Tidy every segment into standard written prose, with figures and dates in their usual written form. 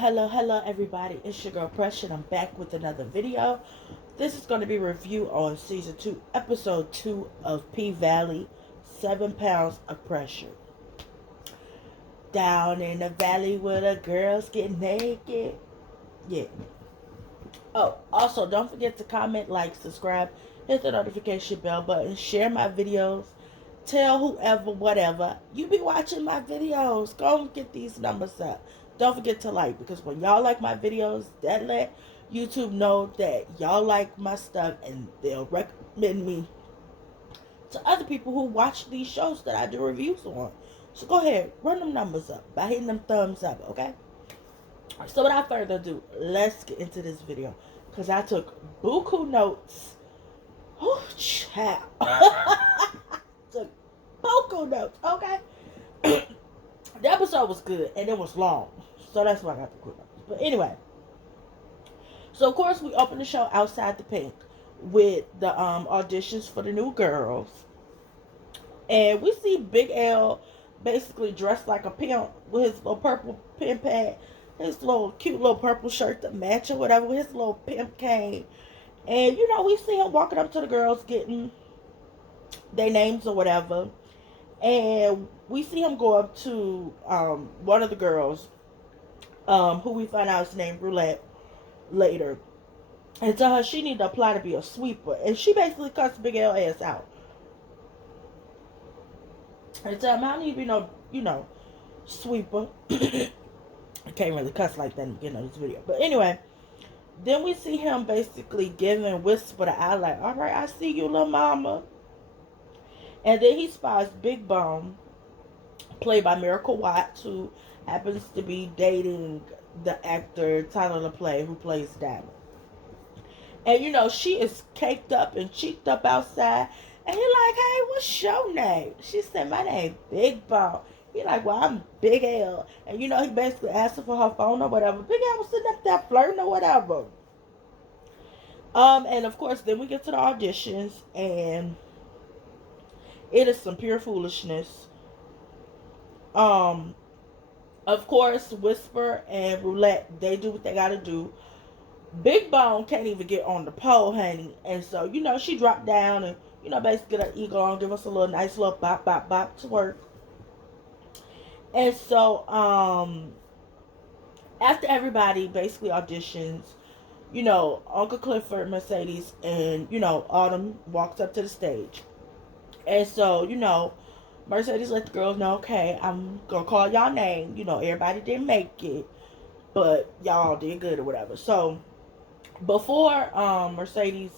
Hello, everybody. It's your girl Pressure. I'm back with another video. This is going to be a review on season 2, episode 2 of P Valley, 7 Pounds of Pressure. Down in the valley where the girls get naked. Yeah. Oh, also, don't forget to comment, like, subscribe, hit the notification bell button, share my videos, tell whoever, whatever, you be watching my videos. Go and get these numbers up. Don't forget to like, because when y'all like my videos, that let YouTube know that y'all like my stuff and they'll recommend me to other people who watch these shows that I do reviews on. So go ahead, run them numbers up by hitting them thumbs up, okay? So without further ado, let's get into this video. Because I took buku notes. Oh, child. Took buku notes, okay? The episode was good, and it was long. So that's why I got the quick notes. But anyway. So, of course, we opened the show Outside the Pink with the auditions for the new girls. And we see Big L basically dressed like a pimp with his little purple pimp pad, his little cute little purple shirt to match or whatever, with his little pimp cane. And, you know, we see him walking up to the girls getting their names or whatever. And we see him go up to one of the girls, who we find out is named Roulette later, and tell her she need to apply to be a sweeper. And she basically cuts Big L ass out. And tell him I don't need to be no, sweeper. I can't really cuss like that in the beginning of this video. But anyway, then we see him basically giving Whisper the eye like, all right, I see you, little mama. And then he spies Big Bone, played by Miracle Watts, who happens to be dating the actor Tyler LaPlay, who plays Diamond. And, you know, she is caked up and cheeked up outside. And he like, hey, what's your name? She said, my name Big Bone. He like, well, I'm Big L. And, you know, he basically asked her for her phone or whatever. Big L was sitting up there flirting or whatever. And, of course, then we get to the auditions. And it is some pure foolishness. Of course, Whisper and Roulette, they do what they gotta do. Big Bone can't even get on the pole, honey. And so, you know, she dropped down and, you know, basically get her ego on, give us a little nice little bop, bop, bop to work. And so, after everybody basically auditions, you know, Uncle Clifford, Mercedes, and, you know, Autumn walks up to the stage. And so, you know, Mercedes let the girls know, okay, I'm going to call y'all name. You know, everybody didn't make it, but y'all did good or whatever. So, before Mercedes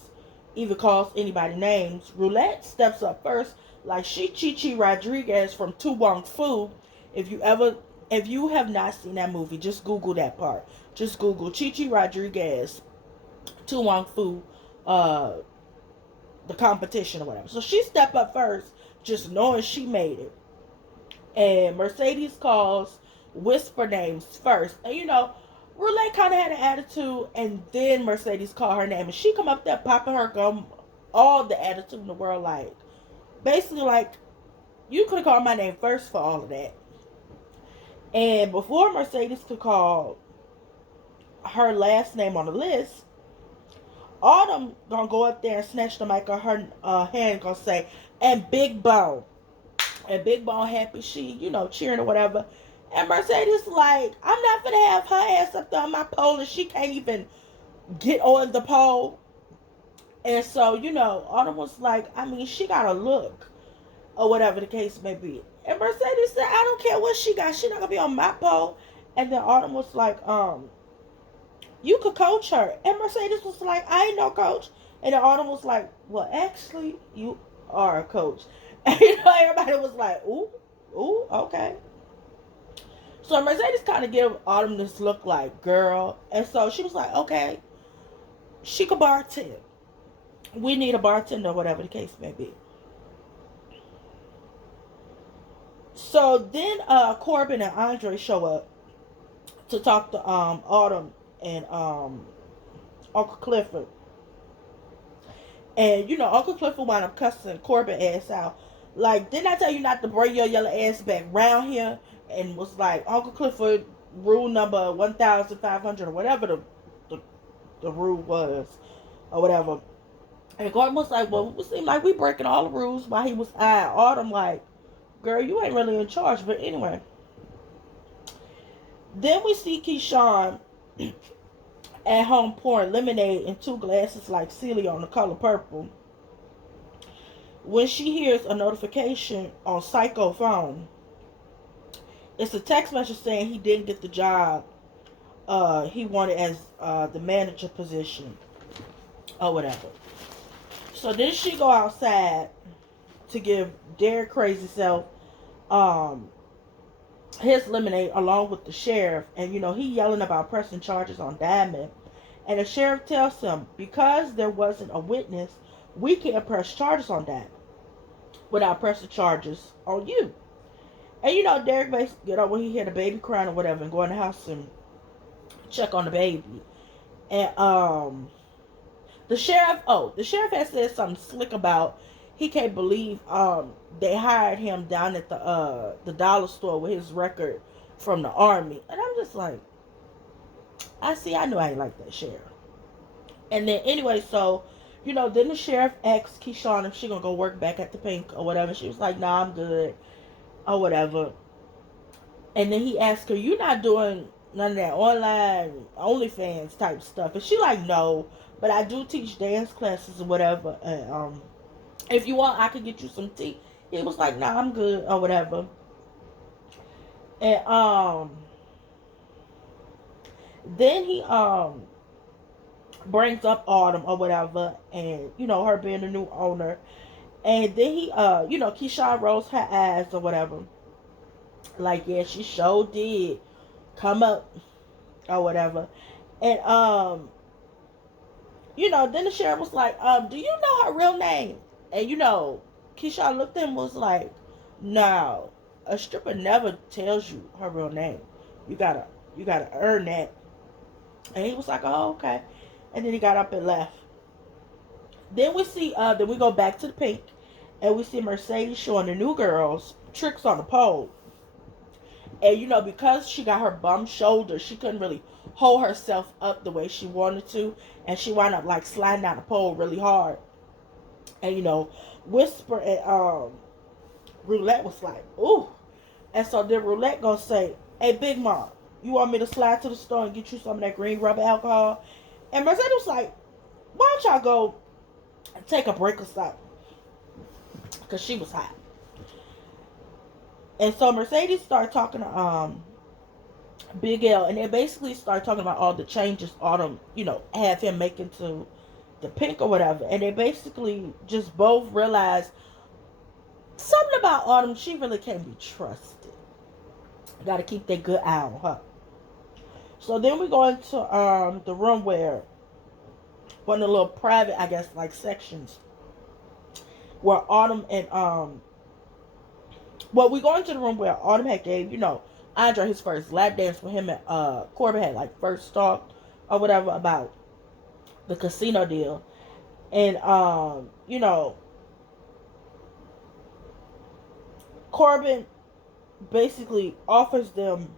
even calls anybody names, Roulette steps up first like she Chi Rodriguez from To Wong Fu. If you have not seen that movie, just Google that part. Just Google Chi Rodriguez, To Wong Fu, the competition or whatever. So she stepped up first, just knowing she made it. And Mercedes calls Whisper names first. And, you know, Roulette kind of had an attitude, and then Mercedes called her name. And she come up there popping her gum, all the attitude in the world, like, basically like, you could have called my name first for all of that. And before Mercedes could call her last name on the list, Autumn gonna go up there and snatch the mic out her hand, gonna say, and Big Bone. And Big Bone happy, she, you know, cheering or whatever. And Mercedes like, I'm not gonna have her ass up there on my pole and she can't even get on the pole. And so, you know, Autumn was like, I mean, she got a look, or whatever the case may be. And Mercedes said, I don't care what she got, she not gonna be on my pole. And then Autumn was like, you could coach her. And Mercedes was like, I ain't no coach. And then Autumn was like, well, actually, you are a coach. And, you know, everybody was like, ooh, okay. So Mercedes kind of gave Autumn this look like, girl. And so she was like, okay, she could bartend. We need a bartender, whatever the case may be. So then Corbin and Andre show up to talk to Autumn and Uncle Clifford. And, you know, Uncle Clifford wound up cussing Corbin ass out. Like, didn't I tell you not to bring your yellow ass back round here? And was like, Uncle Clifford rule number 1,500 or whatever the rule was or whatever. And Gordon was like, well, it seemed like we breaking all the rules while he was eyeing Autumn like, girl, you ain't really in charge. But anyway, then we see Keyshawn at home pouring lemonade in 2 glasses like Celia on The Color Purple when she hears a notification on Psycho phone. It's a text message saying he didn't get the job he wanted as the manager position or whatever. So then she go outside to give Derek crazy self his lemonade along with the sheriff, and he yelling about pressing charges on Diamond. And the sheriff tells him, because there wasn't a witness, we can't press charges on Diamond without pressing charges on you. And Derek basically get up when he hear the baby crying or whatever and go in the house and check on the baby. And the sheriff has said something slick about he can't believe they hired him down at the dollar store with his record from the army. And I'm just like, I knew I ain't like that sheriff. And then anyway, so then the sheriff asks Keyshawn if she gonna go work back at the Pink or whatever. She was like, nah, I'm good or whatever. And then he asked her, you not doing none of that online OnlyFans type stuff? And she like, no, but I do teach dance classes or whatever. And if you want, I could get you some tea. He was like, nah, I'm good or whatever. And then he brings up Autumn or whatever, and her being the new owner. And then he Keyshawn rolls her eyes or whatever, like, yeah, she sure did come up or whatever. And then the sheriff was like, do you know her real name? And Keyshawn looked at him and was like, no, a stripper never tells you her real name. You gotta earn that. And he was like, oh, okay. And then he got up and left. Then we go back to the Pink, and we see Mercedes showing the new girls tricks on the pole. And because she got her bum shoulder, she couldn't really hold herself up the way she wanted to, and she wound up like sliding down the pole really hard. And Whisper and Roulette was like, ooh. And so then Roulette gonna say, hey, Big Mom, you want me to slide to the store and get you some of that green rubber alcohol? And Mercedes was like, why don't y'all go and take a break or something? Because she was hot. And so Mercedes started talking to Big L, and they basically started talking about all the changes Autumn, have him making to the Pink or whatever. And they basically just both realized something about Autumn, she really can't be trusted. Got to keep that good eye on her. So then we go into the room where one of the little private, I guess, like sections where Autumn and we go into the room where Autumn had gave Andre his first lap dance with him and Corbin had like first talked or whatever about the casino deal. And Corbin basically offers them,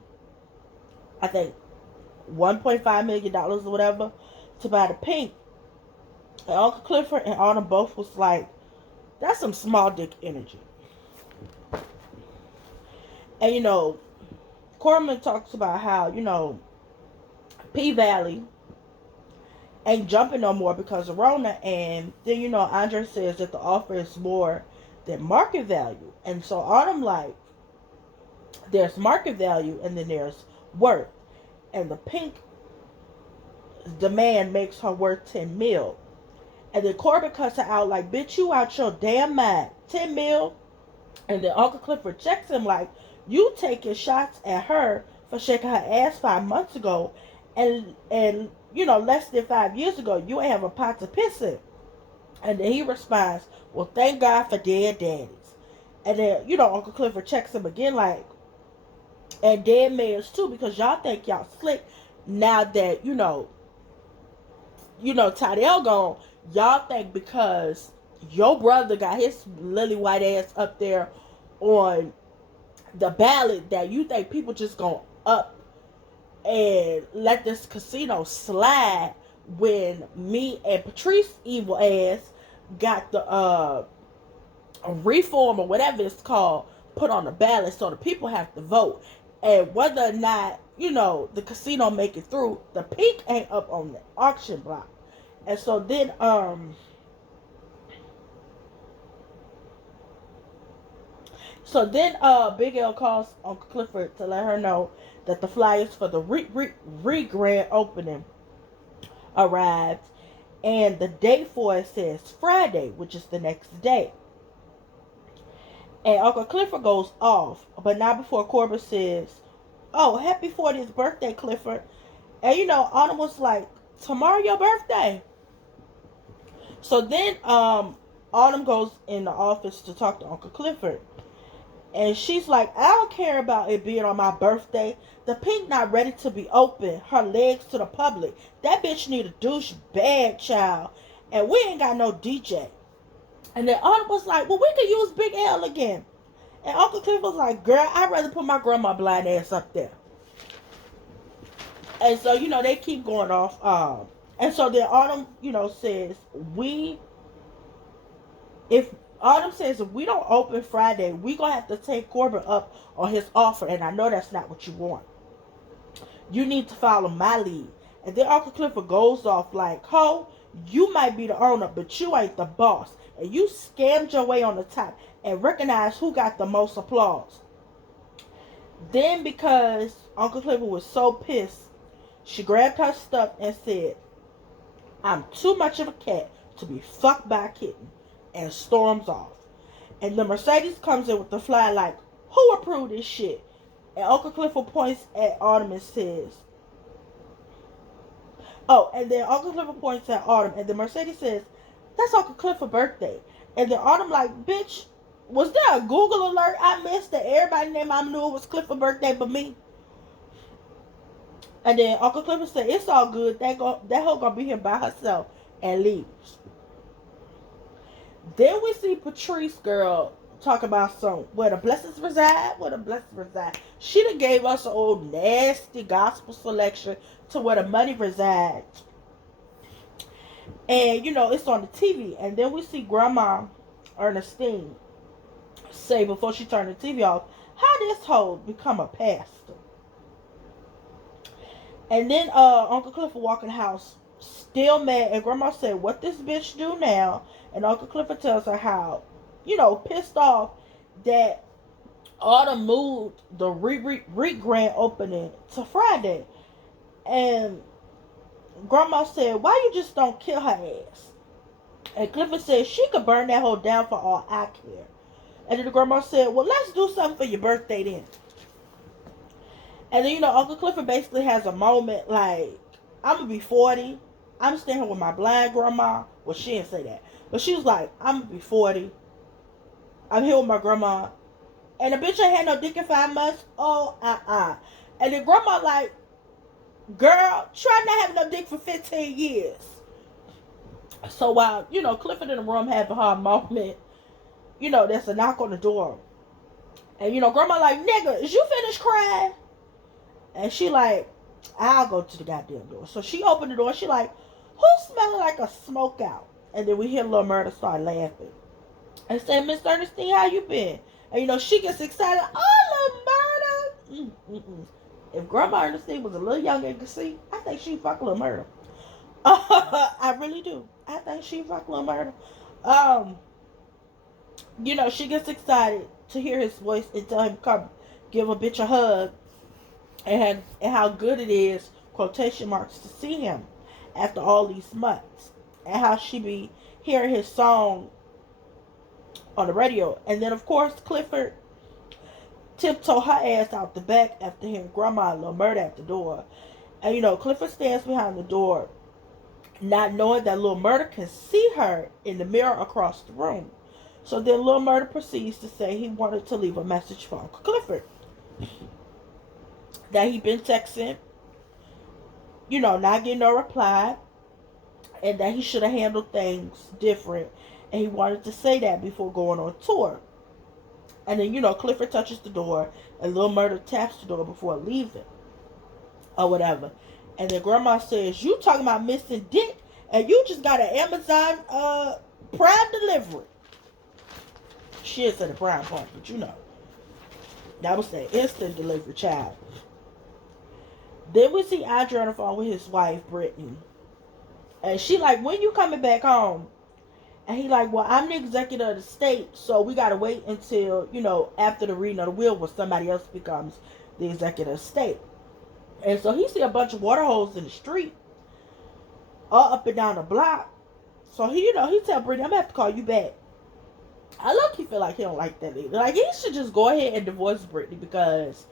I think, $1.5 million or whatever to buy the Pink. And Uncle Clifford and Autumn both was like, that's some small dick energy. And Corbin talks about how P-Valley ain't jumping no more because of Rona. And then Andre says that the offer is more than market value. And so Autumn like, there's market value and then there's worth. And the Pink demand makes her worth 10 mil. And then Corbin cuts her out like, bitch, you out your damn mind. 10 mil. And then Uncle Clifford checks him like, you taking shots at her for shaking her ass 5 months ago. And less than 5 years ago, you ain't have a pot to piss in. And then he responds, well, thank God for dead daddies. And then, Uncle Clifford checks him again like, and dead mayors too, because y'all think y'all slick now that, Tydell gone. Y'all think because your brother got his lily white ass up there on the ballot that you think people just gonna up and let this casino slide when me and Patrice evil ass got the reform or whatever it's called put on the ballot, so the people have to vote. And whether or not, the casino make it through, the pink ain't up on the auction block. And so then Big L calls Uncle Clifford to let her know that the flyers for the grand opening arrived, and the date for it says Friday, which is the next day. And Uncle Clifford goes off, but not before Corbin says, "Oh, happy 40th birthday, Clifford." And Autumn was like, "Tomorrow your birthday." So then Autumn goes in the office to talk to Uncle Clifford. And she's like, "I don't care about it being on my birthday. The pink not ready to be open. Her legs to the public. That bitch need a douche bad, child. And we ain't got no DJ." And then Autumn was like, "Well, we could use Big L again." And Uncle Cliff was like, "Girl, I'd rather put my grandma blind ass up there." And so, they keep going off. And so then Autumn, says, if we don't open Friday, we gonna have to take Corbin up on his offer. And I know that's not what you want. You need to follow my lead. And then Uncle Clifford goes off like, "Ho, you might be the owner, but you ain't the boss. And you scammed your way on the top and recognize who got the most applause." Then, because Uncle Clifford was so pissed, she grabbed her stuff and said, "I'm too much of a cat to be fucked by a kitten," and storms off. And the Mercedes comes in with the fly like, "Who approved this shit?" And Uncle Clifford points at Autumn and says, and then Uncle Clifford points at Autumn, and the Mercedes says, "That's Uncle Clifford's birthday." And then Autumn like, "Bitch, was there a Google alert I missed that everybody named I knew it was Clifford's birthday but me?" And then Uncle Clifford said, "It's all good. That hoe gonna be here by herself," and leaves. Then we see Patrice girl talk about where the blessings reside, where the blessings reside. She done gave us an old nasty gospel selection to where the money resides. And it's on the TV. And then we see Grandma Ernestine say before she turned the TV off, "How this hoe become a pastor?" And then Uncle Clifford walk in the house still mad, and Grandma said, "What this bitch do now?" And Uncle Clifford tells her how, pissed off that Autumn moved the grand opening to Friday. And Grandma said, "Why you just don't kill her ass?" And Clifford said, "She could burn that hoe down for all I care." And then the Grandma said, "Well, let's do something for your birthday then." And then, Uncle Clifford basically has a moment like, "I'm going to be 40. I'm staying here with my blind grandma." Well, she didn't say that. But she was like, "I'm going to be 40. I'm here with my grandma. And the bitch ain't had no dick in 5 months. Oh, And then grandma like, "Girl, try not having no dick for 15 years. So while, Clifford in the room having her moment, there's a knock on the door. And, grandma like, "Nigga, is you finished crying?" And she like, "I'll go to the goddamn door." So she opened the door. She like, "Who's smelling like a smoke out?" And then we hear Lil Murder start laughing. And say, "Miss Ernestine, how you been?" And she gets excited. "Oh, Lil Murder." If Grandma Ernestine was a little younger and could see, I think she'd fuck Lil Murder. I really do. I think she'd fuck Lil Murder. She gets excited to hear his voice and tell him come give a bitch a hug. And how good it is, quotation marks, to see him after all these months. And how she be hearing his song on the radio. And then, of course, Clifford tiptoe her ass out the back after hearing Grandma and Lil Murder at the door. And, Clifford stands behind the door, not knowing that Lil Murder can see her in the mirror across the room. So then Lil Murder proceeds to say he wanted to leave a message for Uncle Clifford. That he been texting, not getting no reply, and that he should have handled things different, and he wanted to say that before going on tour. And then, Clifford touches the door, and Lil Murder taps the door before leaving. or whatever. And then grandma says, you talking about missing dick and you just got an Amazon Prime delivery. She said the Prime part, but you know. That was the instant delivery child. Then we see Andre on the phone with his wife, Brittany. And she like, when you coming back home? And he like, well, I'm the executor of the state, so we gotta wait until, you know, after the reading of the will where somebody else becomes the executor of the state. And so he see a bunch of water holes in the street, all up and down the block. So he, you know, he tell Brittany, I'm gonna have to call you back. I look, he feel like he don't like that either. Like, he should just go ahead and divorce Brittany because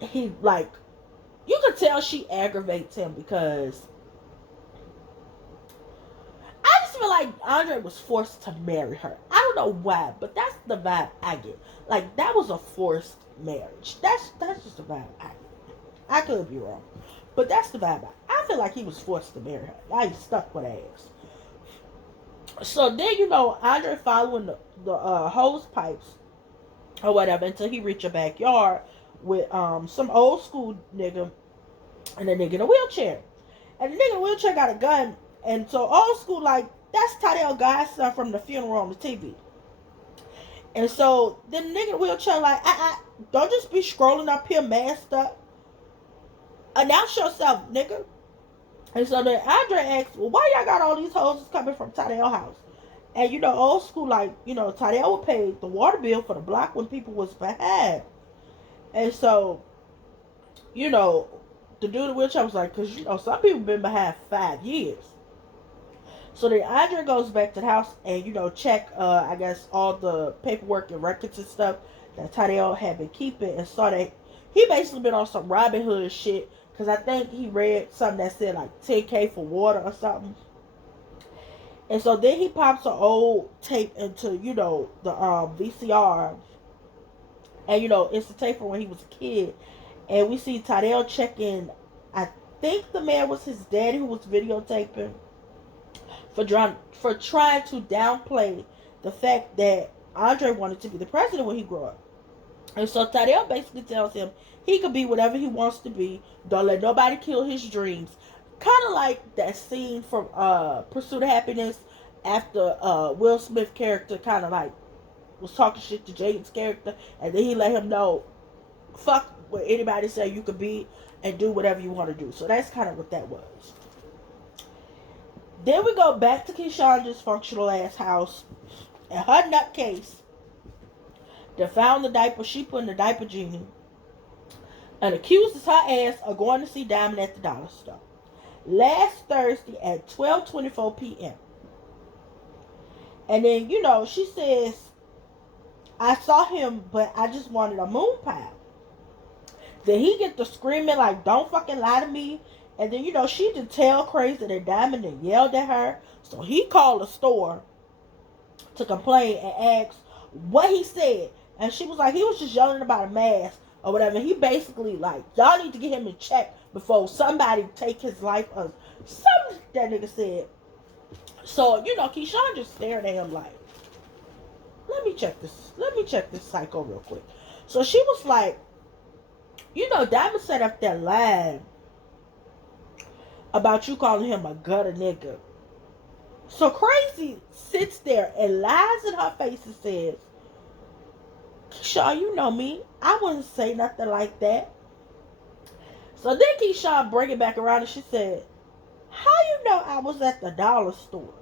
he, like, you could tell she aggravates him because I just feel like Andre was forced to marry her. I don't know why, but that's the vibe I get. Like, that was a forced marriage. That's just the vibe I get. I could be wrong, but that's the vibe I feel like he was forced to marry her. Now he's stuck with ass. So then, you know, Andre following the hose pipes or whatever until he reach a backyard with some old school nigga and a nigga in a wheelchair. And the nigga in the wheelchair got a gun. And so old school, like, that's Tadell Godson from the funeral on the TV. And so then the nigga in the wheelchair like, don't just be scrolling up here masked up. Announce yourself, nigga. And so then Andre asks, well, why y'all got all these hoses coming from Tadell's house? And, you know, old school, like, you know, Tadell would pay the water bill for the block when people was behind. And so, you know, the dude in the wheelchair was like, because, you know, some people been behind 5 years. So then Andre goes back to the house and, you know, check, I guess, all the paperwork and records and stuff that Tadell had been keeping and saw that he basically been on some Robin Hood shit. Because I think he read something that said like 10K for water or something. And so then he pops an old tape into, you know, the VCR. And, you know, it's the tape from when he was a kid. And we see Tadell checking, I think the man was his daddy who was videotaping for trying to downplay the fact that Andre wanted to be the president when he grew up. And so Tadell basically tells him he could be whatever he wants to be. Don't let nobody kill his dreams. Kind of like that scene from Pursuit of Happiness after Will Smith character kind of like was talking shit to Jaden's character. And then he let him know, fuck what anybody say, you could be and do whatever you want to do. So that's kind of what that was. Then we go back to Keyshawn's dysfunctional ass house. And her nutcase that found the diaper she put in the diaper genie and accuses her ass of going to see Diamond at the dollar store last Thursday at 12:24 p.m. And then, you know, she says, I saw him, but I just wanted a moon pie. Then he get to screaming like, don't fucking lie to me. And then, you know, she just tell crazy that Diamond and yelled at her. So he called the store to complain and ask what he said. And she was like, he was just yelling about a mask or whatever. He basically like, y'all need to get him in check before somebody take his life or something that nigga said. So, you know, Keyshawn just stared at him like, let me check this psycho real quick. So she was like, you know, Diamond set up that line about you calling him a gutter nigga. So Crazy sits there and lies in her face and says, Keyshawn, you know me. I wouldn't say nothing like that. So then Keyshawn bring it back around and she said, how you know I was at the dollar store?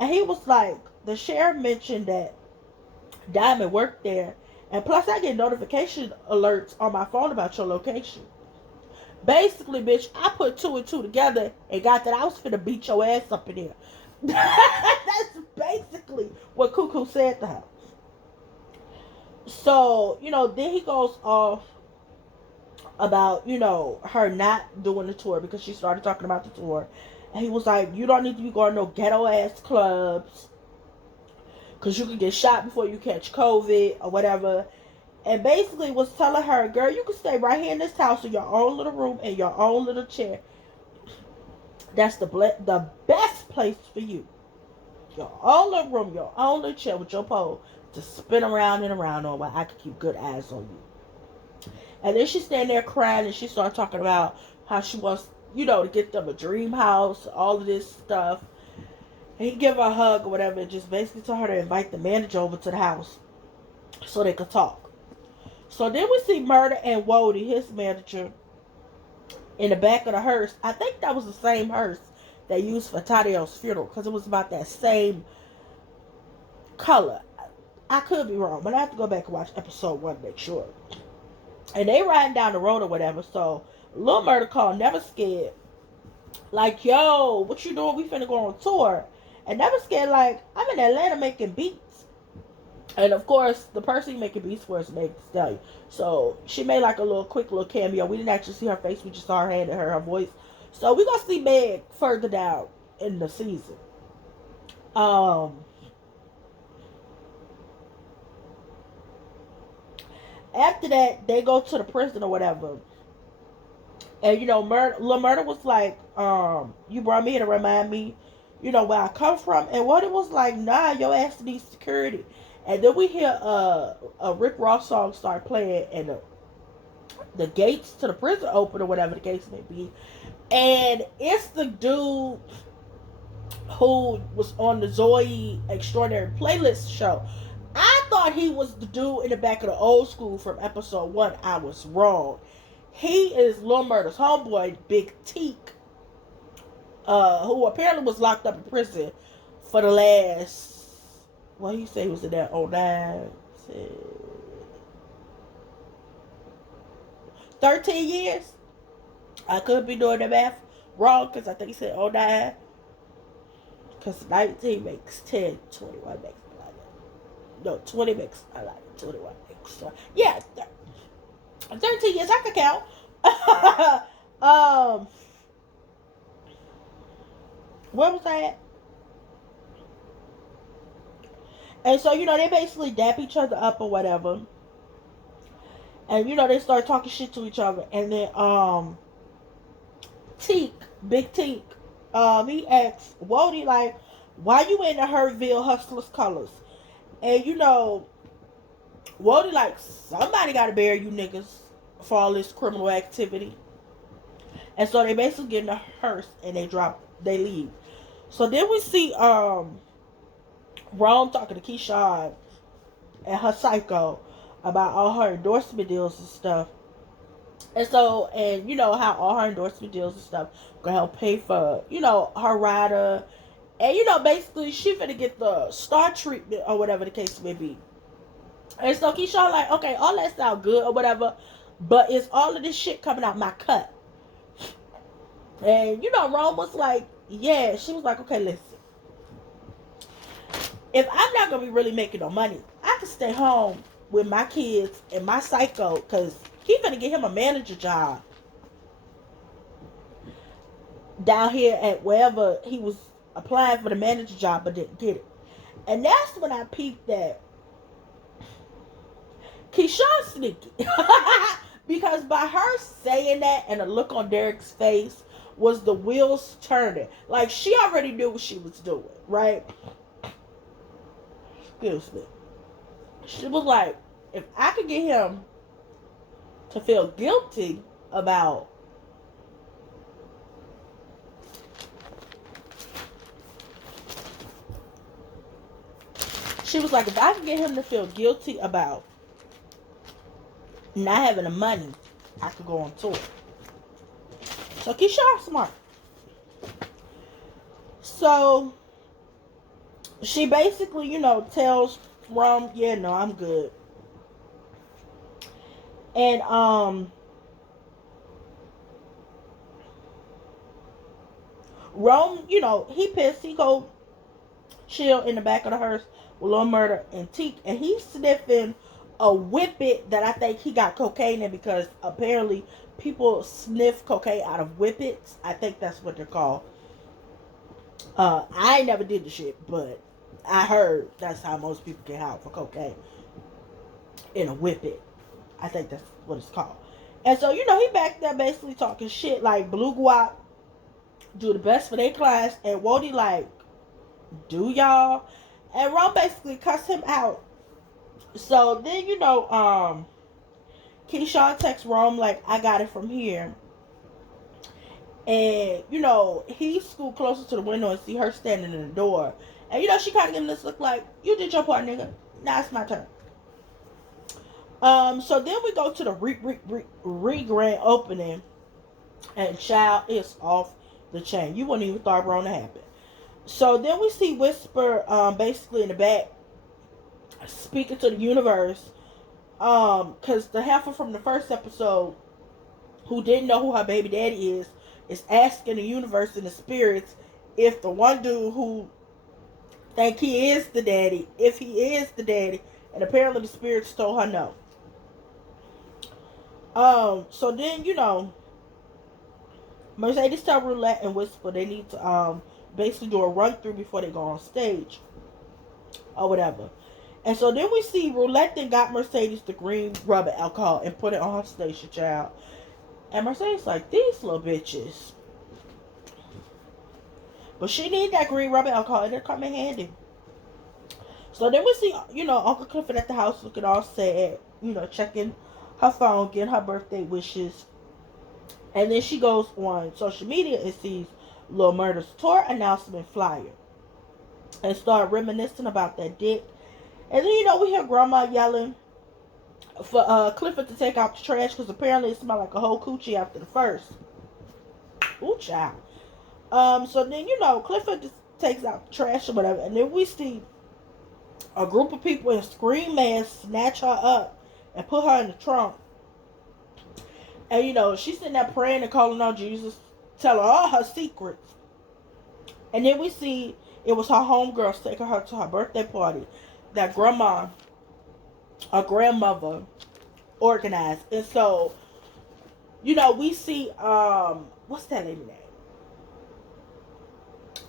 And he was like, the sheriff mentioned that Diamond worked there. And plus I get notification alerts on my phone about your location. Basically, bitch, I put 2 and 2 together and got that I was finna beat your ass up in there. That's basically what Cuckoo said to her. So, you know, then he goes off about, you know, her not doing the tour because she started talking about the tour. And he was like, you don't need to be going to no ghetto ass clubs because you can get shot before you catch COVID or whatever. And basically was telling her, girl, you can stay right here in this house in your own little room and your own little chair. That's the best place for you. Your own little room, your own little chair with your pole to spin around and around on while I can keep good eyes on you. And then she stand there crying, and she started talking about how she wants, to get them a dream house, all of this stuff. And he give her a hug or whatever, and just basically told her to invite the manager over to the house so they could talk. So then we see Murder and Wody, his manager, in the back of the hearse. I think that was the same hearse they used for Tadeo's funeral, because it was about that same color. I could be wrong, but I have to go back and watch episode 1 to make sure. And they riding down the road or whatever. So Lil Murder called Never Scared, like, yo, what you doing? We finna go on tour. And Never Scared, like, I'm in Atlanta making beats. And of course, the person you making beats for is Meg Thee Stallion. So she made like a quick little cameo. We didn't actually see her face. We just saw her hand and her voice. So we gonna see Meg further down in the season. After that, they go to the prison or whatever. And Lil Murder was like, you brought me here to remind me, where I come from. And what it was like, nah, your ass needs security. And then we hear a Rick Ross song start playing, and the gates to the prison open or whatever the case may be. And it's the dude who was on the Zoe Extraordinary Playlist show. I thought he was the dude in the back of the old school from episode 1. I was wrong. He is Lil Murder's homeboy, Big Teak, who apparently was locked up in prison for the last, well, he said he was in there 09, 13 years. I could be doing the math wrong, because I think he said 09. Because 19 makes 10, 21 makes 11. No, 20 makes 11, 21 makes 20. Yeah, 13 years, I could count. Where was I at? And so, they basically dap each other up or whatever. And, they start talking shit to each other. And then, Teak, Big Teak, he asks Wody, like, why you in the Hurtville Hustlers colors? And, Wody, like, somebody gotta bury you niggas for all this criminal activity. And so they basically get in a hearse and they leave. So then we see, Rome talking to Keyshawn and her psycho about all her endorsement deals and stuff. And so, and how all her endorsement deals and stuff gonna help pay for, her rider. And basically she finna get the star treatment or whatever the case may be. And so Keyshawn like, okay, all that sound good or whatever, but is all of this shit coming out my cut? And Rome was like, yeah. She was like, okay, listen. If I'm not gonna be really making no money, I can stay home with my kids and my psycho, because he finna get him a manager job down here at wherever he was applying for the manager job but didn't get it. And that's when I peeped that Keyshawn sneaky. Because by her saying that and the look on Derek's face was the wheels turning. Like, she already knew what she was doing, right? Excuse me. She was like, if I could get him to feel guilty about if I could get him to feel guilty about not having the money, I could go on tour. So Keyshawn smart. So she basically, tells Rome, yeah, no, I'm good. And Rome, he pissed. He go chill in the back of the hearse with Lil Murder and Teak, and he's sniffing a whippet that I think he got cocaine in, because apparently people sniff cocaine out of whippets. I think that's what they're called. I never did the shit, but I heard that's how most people get out for cocaine, in a whippet. I think that's what it's called. And so, he back there basically talking shit like Blue Guap do the best for their clients, and Wody like, do y'all? And Ron basically cuss him out. So then, Keyshawn texts Rome like, I got it from here. And, he scoot closer to the window and see her standing in the door. And, she kind of giving this look like, you did your part, nigga. Now it's my turn. So then we go to the grand opening. And child is off the chain. You wouldn't even thought wrong to happen. So then we see Whisper, basically in the back, speaking to the universe. Because the heifer from the first episode, who didn't know who her baby daddy is asking the universe and the spirits if the one dude who think he is the daddy, if he is the daddy, and apparently the spirits told her no. So then, Mercedes tell Roulette and Whisper they need to basically do a run through before they go on stage or whatever. And so then we see Roulette then got Mercedes the green rubber alcohol and put it on her station, child. And Mercedes like, these little bitches. But she need that green rubber alcohol and it'll come in handy. So then we see, Uncle Clifford at the house looking all sad, checking her phone, getting her birthday wishes. And then she goes on social media and sees Lil Murda's tour announcement flyer. And start reminiscing about that dick. And then, we hear Grandma yelling for Clifford to take out the trash because apparently it smelled like a whole coochie after the first. Ooh, child. So then, Clifford just takes out the trash or whatever. And then we see a group of people in scream masks snatch her up and put her in the trunk. And, she's sitting there praying and calling on Jesus, telling all her secrets. And then we see it was her homegirls taking her to her birthday party that grandmother organized. And so, we see, what's that lady name?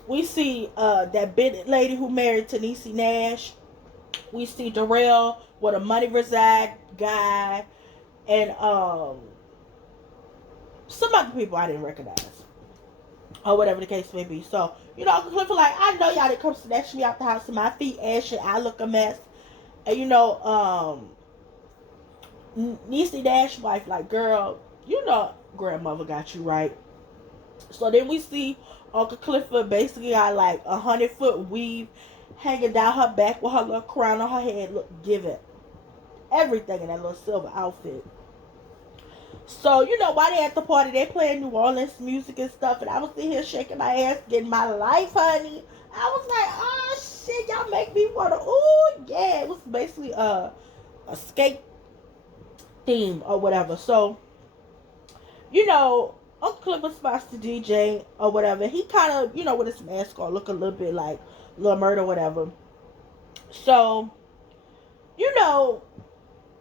We see that Bennett lady who married to Niecy Nash. We see Darrell with a money reside guy. And some other people I didn't recognize. Or whatever the case may be. So, Uncle Clifford like, I know y'all didn't come snatch me out the house and my feet ashy. I look a mess. And, Niecy Dash's wife like, girl, grandmother got you right. So then we see Uncle Clifford basically got like 100-foot weave hanging down her back with her little crown on her head. Look, give it everything in that little silver outfit. So, while they at the party, they playing New Orleans music and stuff. And I was sitting here shaking my ass, getting my life, honey. I was like, oh, shit, y'all make me want to, ooh, yeah. It was basically a skate theme or whatever. So, Uncle Clifford spots the DJ or whatever. He kind of, with his mask on, look a little bit like Lil Murda or whatever. So,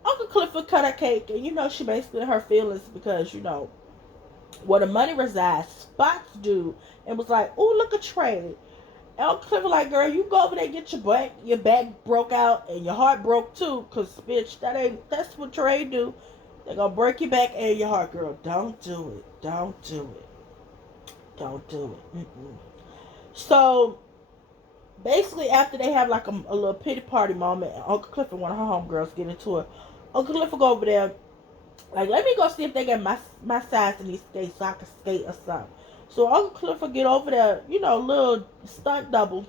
Uncle Clifford cut her cake, and she basically in her feelings because where the money resides, Spots do, and was like, "Ooh, look a trade." And Uncle Clifford like, "Girl, you go over there and get your back broke out and your heart broke too, cause bitch, that's what trade do. They gonna break your back and your heart, girl. Don't do it. Don't do it. Don't do it." So basically, after they have like a little pity party moment, and Uncle Clifford and one of her homegirls get into it. Uncle Clifford go over there, like, let me go see if they got my size in these skates so I can skate or something. So Uncle Clifford get over there, little stunt double.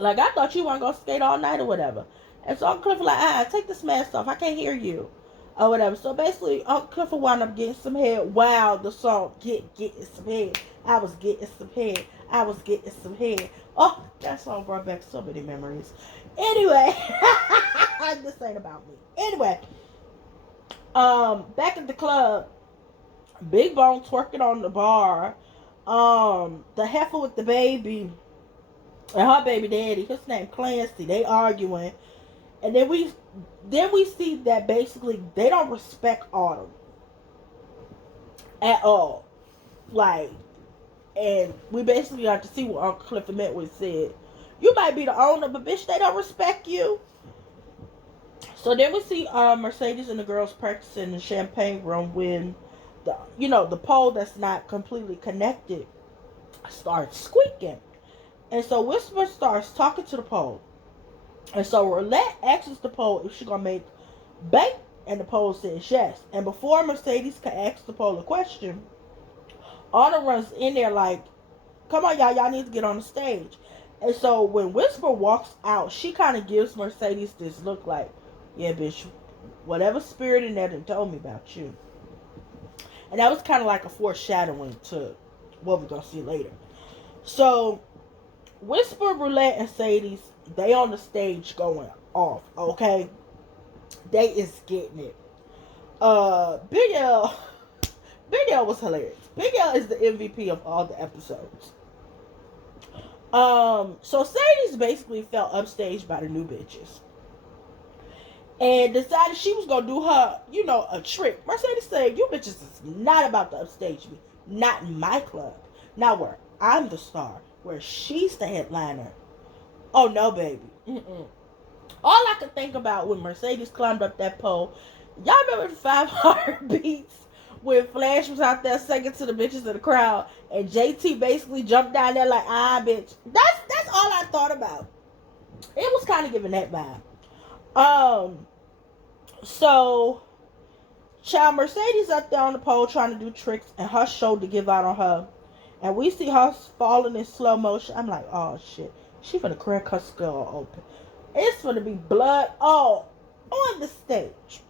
Like, I thought you weren't going to skate all night or whatever. And so Uncle Clifford like, take this mask off. I can't hear you. Or whatever. So basically, Uncle Clifford wound up getting some head while the song getting some head. I was getting some head. I was getting some head. Oh, that song brought back so many memories. Anyway, this ain't about me. Anyway, back at the club, Big Bone twerking on the bar. The heifer with the baby and her baby daddy, his name Clancy, they arguing. And then we see that basically they don't respect Autumn at all. Like, and we basically got to see what Uncle Clifford meant when he said, "You might be the owner, but bitch, they don't respect you." So then we see Mercedes and the girls practicing in the champagne room when the pole that's not completely connected starts squeaking. And so Whisper starts talking to the pole. And so Roulette asks the pole if she's gonna make bank And the pole says yes. And before Mercedes could ask the pole a question, Autumn runs in there like, come on, y'all need to get on the stage. And so when Whisper walks out, she kind of gives Mercedes this look like, yeah, bitch, whatever spirit in there that told me about you. And that was kind of like a foreshadowing to what we're going to see later. So Whisper, Roulette, and Sadie's, they on the stage going off, okay? They is getting it. Big L was hilarious. Big L is the MVP of all the episodes. So Sadie's basically felt upstaged by the new bitches. And decided she was gonna do her, a trick. Mercedes said, you bitches is not about to upstage me. Not in my club. Not where I'm the star. Where she's the headliner. Oh no, baby. Mm-mm. All I could think about when Mercedes climbed up that pole, y'all remember the 5 Heartbeats when Flash was out there singing to the bitches in the crowd and JT basically jumped down there like, bitch. That's all I thought about. It was kind of giving that vibe. So child Mercedes up there on the pole trying to do tricks and her shoulder give out on her. And we see her falling in slow motion. I'm like, oh shit. She finna crack her skull open. It's gonna be blood all on the stage.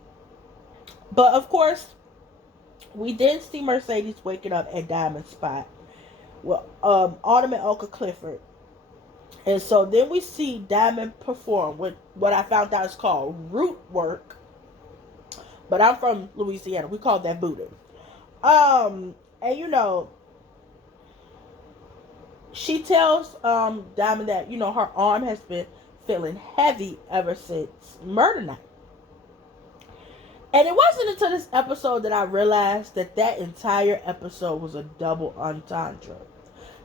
But of course, we did see Mercedes waking up at Diamond's spot with Autumn and Uncle Clifford. And so then we see Diamond perform with what I found out is called root work. But I'm from Louisiana. We call that voodoo. And she tells Diamond that, her arm has been feeling heavy ever since murder night. And it wasn't until this episode that I realized that entire episode was a double entendre.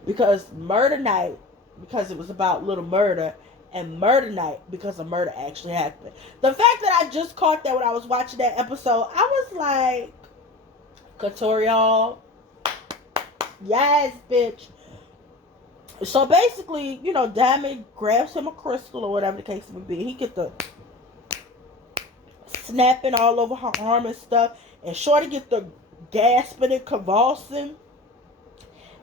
Because murder night, because it was about little murder, and murder night, because a murder actually happened. The fact that I just caught that when I was watching that episode, I was like, Katorial, yes, bitch. So basically, Diamond grabs him a crystal or whatever the case may be. He get the snapping all over her arm and stuff. And Shorty get the gasping and convulsing.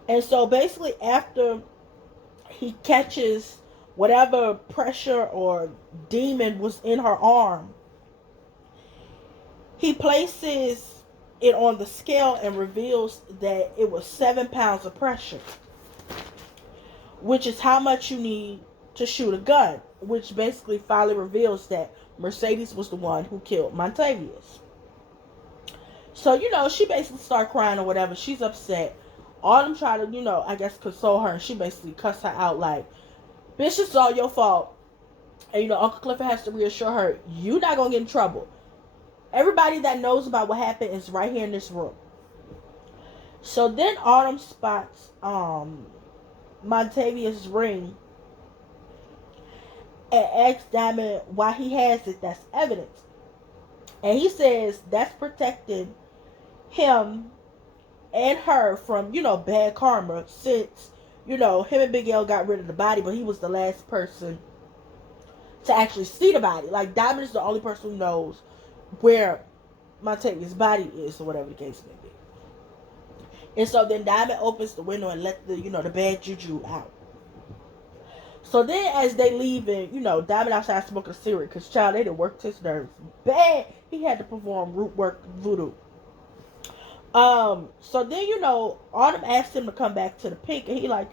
And so basically after he catches whatever pressure or demon was in her arm, he places it on the scale and reveals that it was 7 pounds of pressure, which is how much you need to shoot a gun, which basically finally reveals that Mercedes was the one who killed Montavious. So, she basically started crying or whatever. She's upset. Autumn tried to, I guess console her, and she basically cussed her out like, bitch, it's all your fault. And, Uncle Clifford has to reassure her, you're not going to get in trouble. Everybody that knows about what happened is right here in this room. So then Autumn spots Montavious' ring and asks Diamond why he has it. That's evidence. And he says that's protecting him and her from, bad karma, since, him and Big L got rid of the body, but he was the last person to actually see the body. Like, Diamond is the only person who knows where Montavious' body is, or whatever the case may be. And so then Diamond opens the window and let the, the bad juju out. So then as they leave, and, Diamond outside smoking a cigarette, because child, they done worked his nerves bad. He had to perform root work voodoo. So then, Autumn asked him to come back to the Pink, and he like,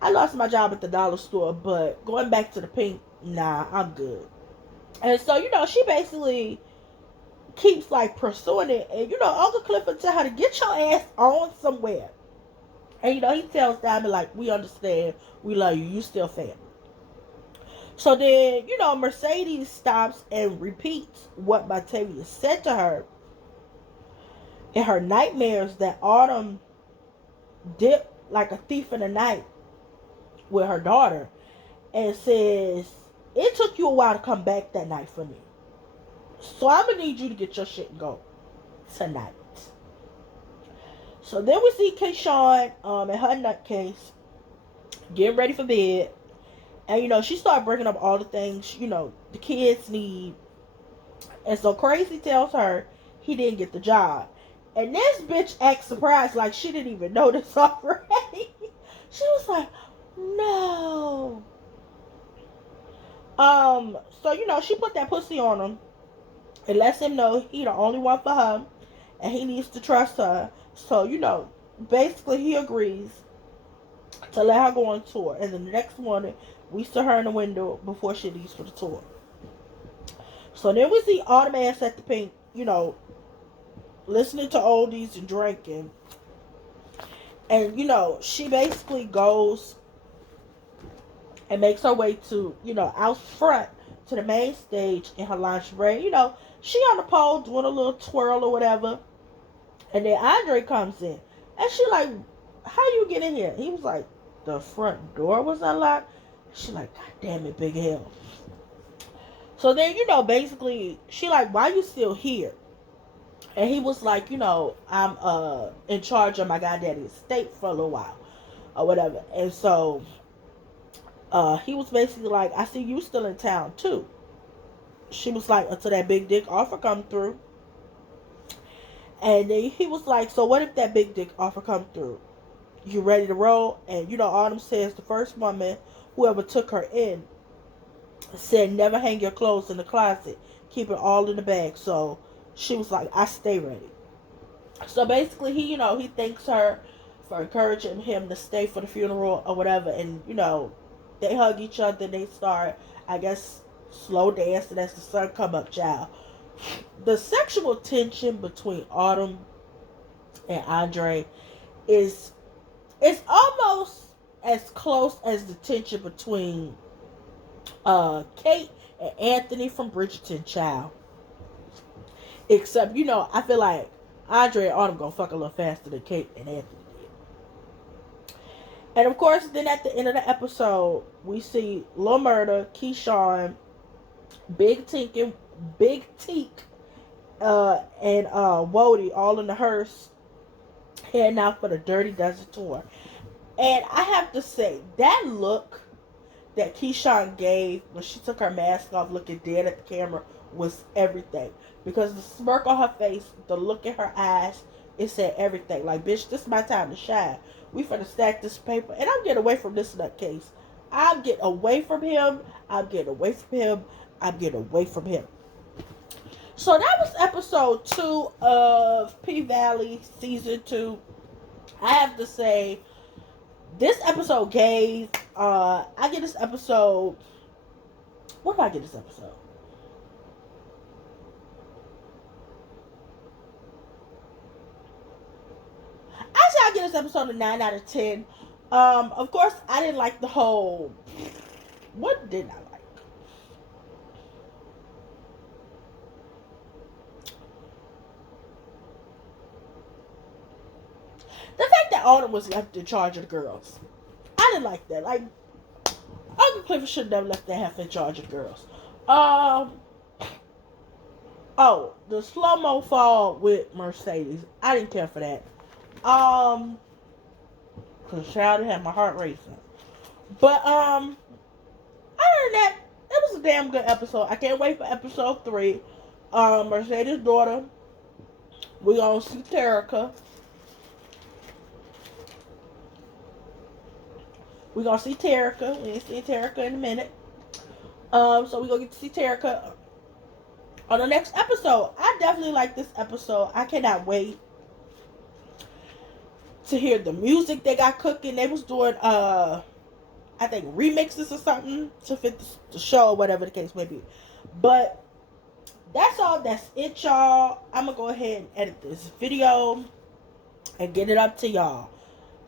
I lost my job at the dollar store, but going back to the Pink, nah, I'm good. And so, she basically keeps like pursuing it, and Uncle Clifford tell her to get your ass on somewhere. And he tells Diamond like, we understand, we love you, you still family. So then, Mercedes stops and repeats what Montavious said to her in her nightmares, that Autumn dipped like a thief in the night with her daughter, and says, it took you a while to come back that night for me. So I'm going to need you to get your shit and go tonight. So then we see Kayshawn in her nutcase getting ready for bed. And, she started bringing up all the things, the kids need. And so Crazy tells her he didn't get the job. And this bitch acts surprised like she didn't even know this already. She was like, no. So she put that pussy on him. It lets him know he the only one for her and he needs to trust her. So, basically he agrees to let her go on tour. And the next morning, we see her in the window before she leaves for the tour. So then we see Autumn ass at the Pink, listening to oldies and drinking. And, she basically goes and makes her way to, out front to the main stage in her lingerie. She on the pole doing a little twirl or whatever. And then Andre comes in. And she like, how you get in here? He was like, the front door was unlocked. She like, God damn it, big hell. So then, basically, she like, why you still here? And he was like, I'm in charge of my goddaddy estate for a little while. Or whatever. And so he was basically like, I see you still in town too. She was like, until that big dick offer come through. And then he was like, so what if that big dick offer come through? You ready to roll? And Autumn says the first woman, whoever took her in, said never hang your clothes in the closet. Keep it all in the bag. So she was like, I stay ready. So basically he thanks her for encouraging him to stay for the funeral or whatever. And, they hug each other and they start, I guess, slow dancing as the sun come up, child. The sexual tension between Autumn and Andre is almost as close as the tension between Kate and Anthony from Bridgerton, child. Except, I feel like Andre and Autumn gonna fuck a little faster than Kate and Anthony did. And of course, then at the end of the episode, we see Lil Murda, Keyshawn, Big Teak, and Wody all in the hearse heading out for the Dirty Dozen tour. And I have to say, that look that Keyshawn gave when she took her mask off looking dead at the camera was everything. Because the smirk on her face, the look in her eyes, it said everything. Like, bitch, this is my time to shine. We finna stack this paper. And I'm getting away from this nutcase. I'm getting away from him. I'm getting away from him. I'm getting away from him. So that was episode 2 of P-Valley season 2. I have to say, this episode gave, I get this episode, what do I get this episode? I say I get this episode a 9 out of 10. Of course, I didn't like the whole, what did I like? The fact that Autumn was left in charge of the girls. I didn't like that. Like, Uncle Clifford should have never left that half in charge of the girls. Oh, the slow-mo fall with Mercedes. I didn't care for that. Cause child had my heart racing. But other than that, it was a damn good episode. I can't wait for episode 3. Mercedes' daughter. We gonna see Terica. We're gonna see Terica. We ain't seen Terica in a minute. So we're gonna get to see Terica on the next episode. I definitely like this episode. I cannot wait to hear the music they got cooking. They was doing I think remixes or something to fit the show or whatever the case may be. But that's all. That's it, y'all. I'm gonna go ahead and edit this video and get it up to y'all.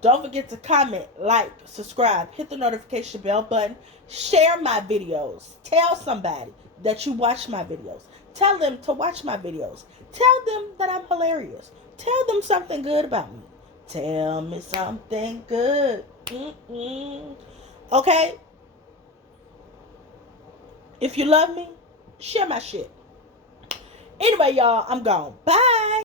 Don't forget to comment, like, subscribe, hit the notification bell button, share my videos. Tell somebody that you watch my videos. Tell them to watch my videos. Tell them that I'm hilarious. Tell them something good about me. Tell me something good. Okay? If you love me, share my shit. Anyway, y'all, I'm gone. Bye.